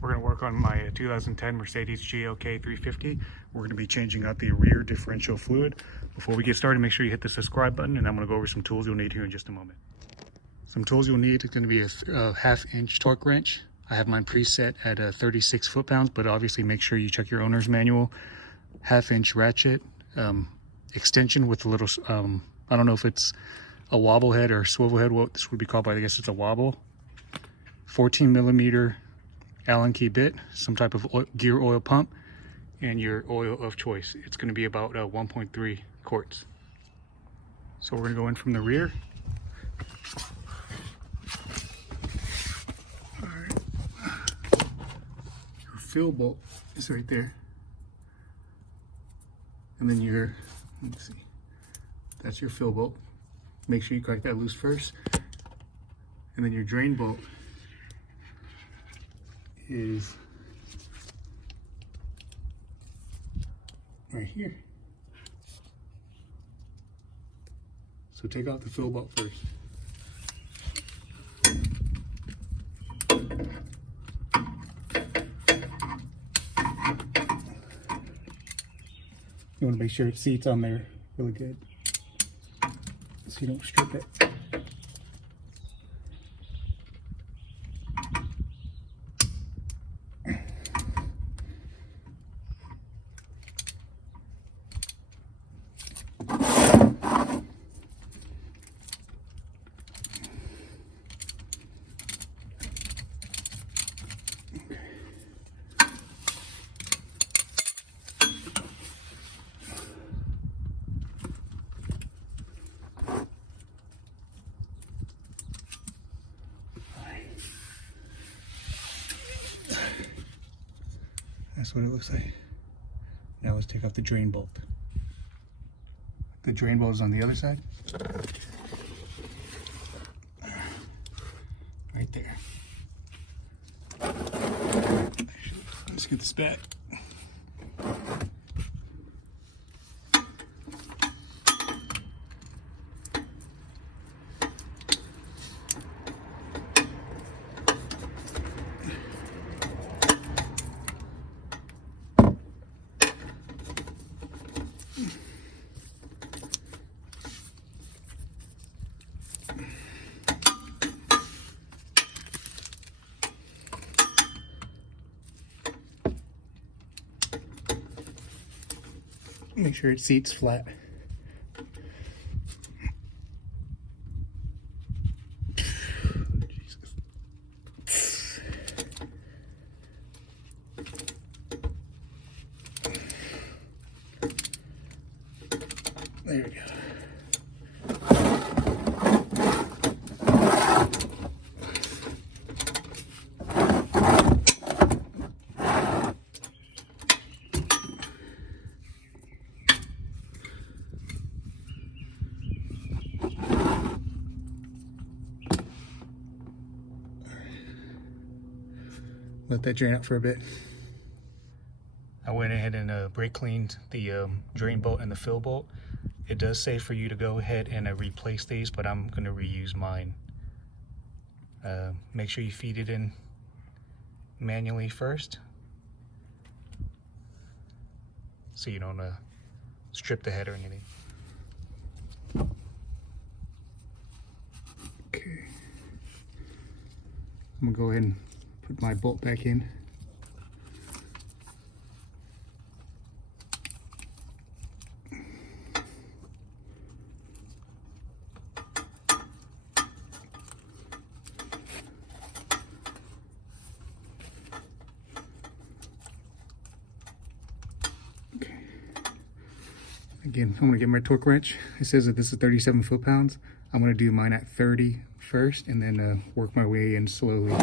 We're going to work on my 2010 Mercedes GLK 350. We're going to be changing out the rear differential fluid. Before we get started, make sure you hit the subscribe button, and I'm going to go over some tools you'll need here in just a moment. Some tools you'll need is going to be a 1/2-inch torque wrench. I have mine preset at 36 foot-pounds, but obviously make sure you check your owner's manual. 1/2-inch ratchet, extension with a little, I don't know if it's a wobble head or a swivel head, what this would be called, but I guess it's a wobble. 14mm Allen key bit, some type of gear oil pump, and your oil of choice. It's going to be about 1.3 quarts. So we're going to go in from the rear. All right. Your fill bolt is right there, and then your, let's see, that's your fill bolt. Make sure you crack that loose first, and then your drain bolt is right here. So take out the fill bolt first. You want to make sure it seats on there really good so you don't strip it. That's what it looks like. Now let's take off the drain bolt. The drain bolt is on the other side. Right there. Let's get this back. Make sure it seats flat. Jesus. There we go. Let that drain out for a bit. I went ahead and brake cleaned the drain bolt and the fill bolt. It does say for you to go ahead and replace these, but I'm going to reuse mine. Make sure you feed it in manually first, so you don't strip the head or anything. Okay. I'm going to go ahead and put my bolt back in. Okay. Again, I'm going to get my torque wrench. It says that this is 37 foot-pounds. I'm going to do mine at 30 first and then work my way in slowly.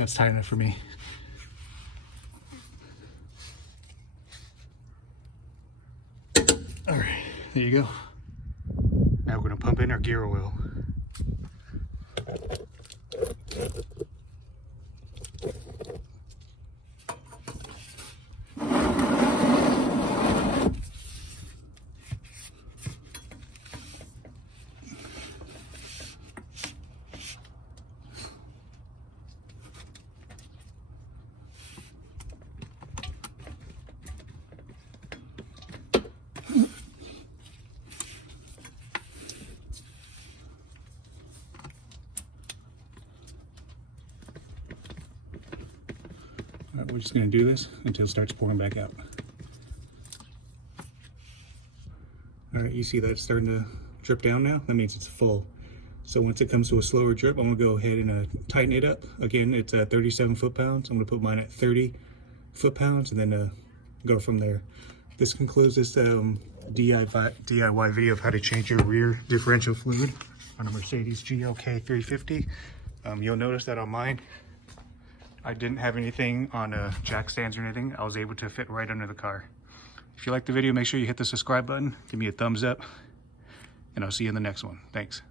That's tight enough for me. All right, there you go. Now we're gonna pump in our gear oil. All right, we're just going to do this until it starts pouring back out. All right, you see that it's starting to drip down now? That means it's full. So once it comes to a slower drip, I'm going to go ahead and tighten it up. Again, it's 37 foot-pounds. I'm going to put mine at 30 foot-pounds and then go from there. This concludes this DIY video of how to change your rear differential fluid on a Mercedes GLK 350. You'll notice that on mine, I didn't have anything on jack stands or anything. I was able to fit right under the car. If you like the video, make sure you hit the subscribe button, give me a thumbs up, and I'll see you in the next one. Thanks.